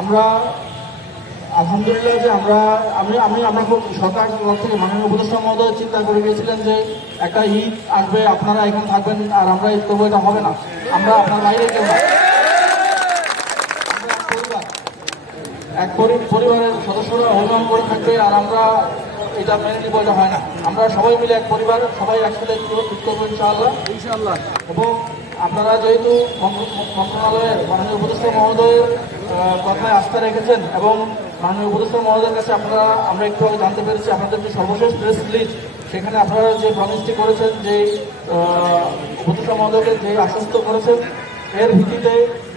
আমরা আলহামদুলিল্লাহ যে আমরা আমি আমি আমরা খুব সরকার তরফ থেকে মাননীয় উপদেষ্টা মহোদয় চিন্তা করে গিয়েছিলেন যে একটা ঈদ আসবে আপনারা এখন থাকবেন আর আমরা ঈদ করব এটা হবে না। আমরা আপনার বাইরে কেউ না। এক পরিবার। এক পরিবারের সদস্যরা অভিমান করে থাকবে আর আমরা এটা মেনে নিব এটা হয় না। আমরা সবাই মিলে এক পরিবার সবাই একসাথে ঈদ করব ইনশাআল্লাহ। ইনশাআল্লাহ। এবং আপনারা যেহেতু মন্ত্র- মন্ত্রণালয়ের মাননীয় উপদেষ্টা মহোদয়ের কথায় আস্থা রেখেছেন এবং মাননীয় উপদেষ্টা মহোদয়ের কাছে আপনারা, আমরা একটু আগে জানতে পেরেছি আপনাদের যে সর্বশেষ প্রেস রিলিজ সেখানে আপনারা যে প্রমিসটি করেছেন, যে উপদেষ্টা মহোদয়কে যে আশ্বস্ত করেছেন, এর ভিত্তিতে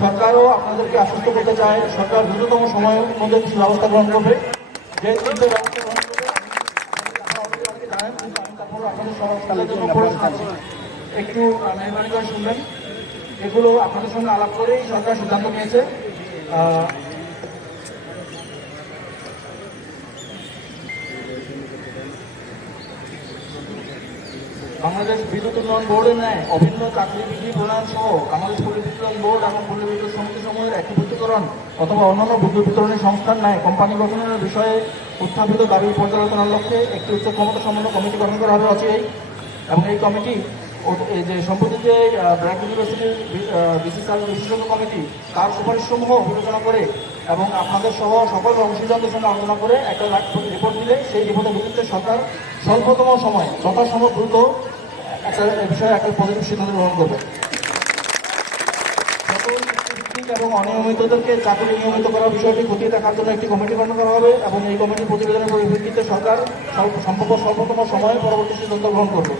সরকারও আপনাদেরকে আশ্বস্ত করতে চায়, সরকার দ্রুততম সময়ের মধ্যে কিছু ব্যবস্থা গ্রহণ করবে। যে ব্যবস্থা গ্রহণ করবে আপনাদের সবার একটু মেহরবানি করে শুনবেন। এগুলো আপনাদের সঙ্গে আলাপ করেই সরকার সিদ্ধান্ত নিয়েছে। বাংলাদেশ বিদ্যুৎ উন্নয়ন বোর্ডের ন্যায় অভিন্ন চাকরি বিধি প্রণয়ন সহ বাংলাদেশ পল্লী ববোর্ড এবং পল্লী বিদ্যুৎ সমিতি সমূহের একীভূতকরণ অথবা অন্যান্য বিদ্যুৎ বিতরণী সংস্থার ন্যায় কোম্পানি গঠনের বিষয়ে উত্থাপিত দাবি পর্যালোচনার লক্ষ্যে একটি উচ্চ ক্ষমতা সম্পন্ন কমিটি গঠন করা হবে অচিরেই। এবং এই কমিটি যে সম্প্রতি যে ব্র্যাক ইউনিভার্সিটির বিসিসাল বিশেষজ্ঞ কমিটি তার সুপারিশসমূহ বিবেচনা করে এবং আপনাদের সহ সকল অংশীদারদের সঙ্গে আলোচনা করে একটা রিপোর্ট দিলে সেই রিপোর্টের ভিত্তিতে সরকার স্বল্পতম সময় যথাসম্ভব দ্রুত একটা বিষয়ে একটা পজিটিভ সিদ্ধান্ত গ্রহণ করবে। এবং অনিয়মিতদেরকে চাকরি নিয়মিত করার বিষয়টি খতিয়ে দেখার জন্য একটি কমিটি গঠন করা হবে এবং এই কমিটির প্রতিবেদনের পরিপ্রেক্ষিতে সরকার সম্ভব স্বল্পতম সময়ে পরবর্তী সিদ্ধান্ত গ্রহণ করবে।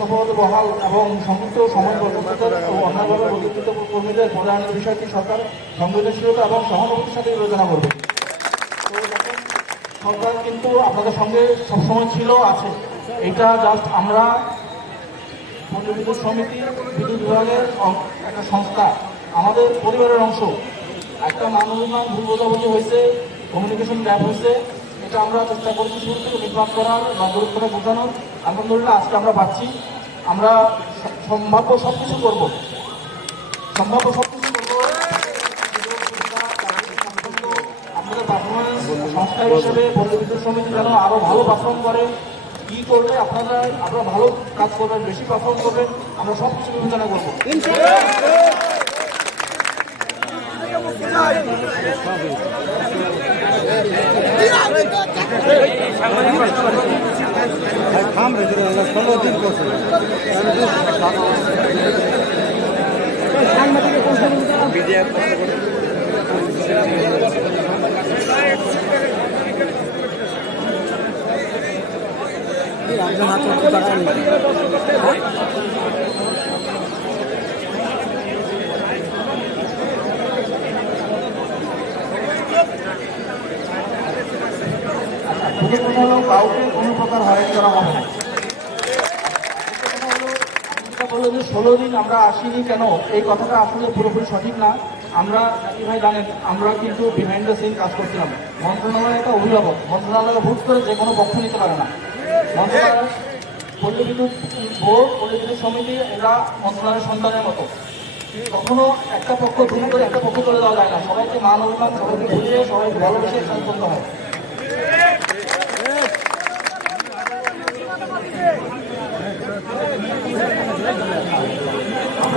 চাকরিজীবীদের বহাল এবং সংযুক্ত সময় কর্মকর্তাদের ও অন্যভাবে বর্ধিত কর্মীদের প্রদানের বিষয়টি সরকার সংবেদনশীলতা এবং সহানুভূতির সাথে বিবেচনা করবে। সরকার কিন্তু আপনাদের সঙ্গে সবসময় ছিল, আছে। এটা জাস্ট আমরা পল্লী বিদ্যুৎ সমিতি, বিদ্যুৎ বিভাগের একটা সংস্থা, আমাদের পরিবারের অংশ। একটা মানবিমান ভুল বোঝাবুঝি হয়েছে কমিউনিকেশন গ্যাপ হয়েছে এটা আমরা চেষ্টা করছি শুরু থেকে নির্বাহ করার বা করে বোঝানোর। আলহামদুলিল্লাহ, আজকে আমরা পাচ্ছি আমরা সম্ভাব্য সব কিছু করব। সম্ভাব্য সব কিছু করব। আমাদের পারফরমেন্স সংস্থা হিসেবে পল্লী বিদ্যুৎ সমিতি যেন আরও ভালো পারফর্ম করে। কি করলে আপনারা আপনারা ভালো কাজ করবেন, বেশি পারফর্ম করবেন, আমরা সব কিছু বিবেচনা করব। থাম রে ষোলো দিন করছে কথা হলো কাউকে কোনো প্রকার হয়রানি করা হবে না। বলল যে, ষোলো দিন আমরা আসিনি কেন? এই কথাটা আসলে পুরোপুরি সঠিক না। আমরা কি ভাই জানেন, আমরা কিন্তু বিহাইন্ড দ্য সিন কাজ করছিলাম। মন্ত্রণালয় একটা অভিভাবক, মন্ত্রণালয় হুট করে যে কোনো পক্ষ নিতে পারে না। মন্ত্রণালয় পল্লী বিদ্যুৎ বোর্ড, পল্লী বিদ্যুৎ সমিতি, এরা মন্ত্রণালয়ের সন্তানের মতো। কখনো একটা পক্ষ ভুল করে একটা পক্ষ চলে দেওয়া যায় না। সবাইকে মান অভিমান, সবাইকে বুঝিয়ে সবাইকে ভালোবেসে করতে হয়।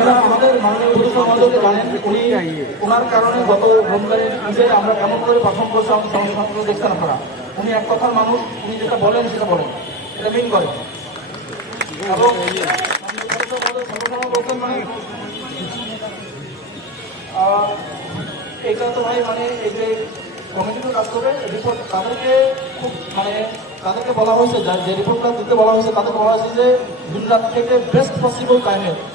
আপনারা আমাদের মাননীয় উপদেষ্টা মহোদয়কে জানেন, উনি ওনার কারণে গত রমজানের ঈদে আমরা কেমন করে পারফর্ম করছি আমাদের সংস্থাগুলো দেখছেন আপনারা উনি এক কথার মানুষ, উনি যেটা বলেন সেটা বলেন। এটা মিন করেন এবং এটা তো ভাই মানে এই যে কমিটিতে কাজ করবে রিপোর্ট তাদেরকে খুব মানে তাদেরকে বলা হয়েছে, যে রিপোর্টটা দিতে বলা হয়েছে, তাদেরকে বলা হয়েছে যে দিন থেকে বেস্ট পসিবল টাইমে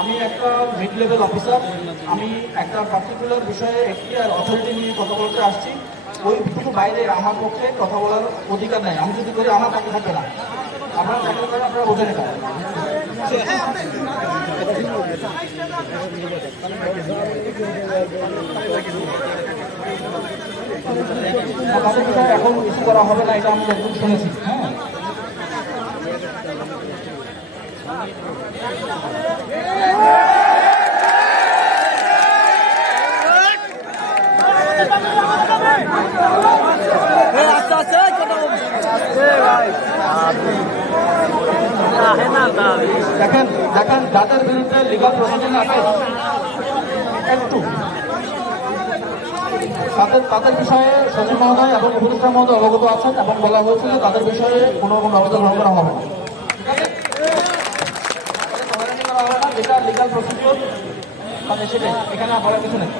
আমি একটা মিড লেভেল অফিসার আমি একটা পার্টিকুলার বিষয়ে একটি আর অথরিটি নিয়ে কথা বলতে আসছি। ওইটুকু বাইরে আমার পক্ষে কথা বলার অধিকার নেই। আমি যদি করি, আমার পক্ষে থাকবে না। থাকলে পরে আপনারা বোঝেন এটা। এখন কিছু করা হবে না, এটা আমি যতদূর শুনেছি। হ্যাঁ দেখেন দেখেন যাদের বিরুদ্ধে লিগাল প্রসিডিং আছে একটু। তাদের তাদের বিষয়ে সচিব মহোদয় এবং উপদেষ্টা মহোদয় অবগত আছেন এবং বলা হয়েছে যে তাদের বিষয়ে কোনো রকম ব্যবস্থা গ্রহণ করা হবে না যেটা লিগাল প্রসিডিওর মানে এখানে বলার কিছু নেই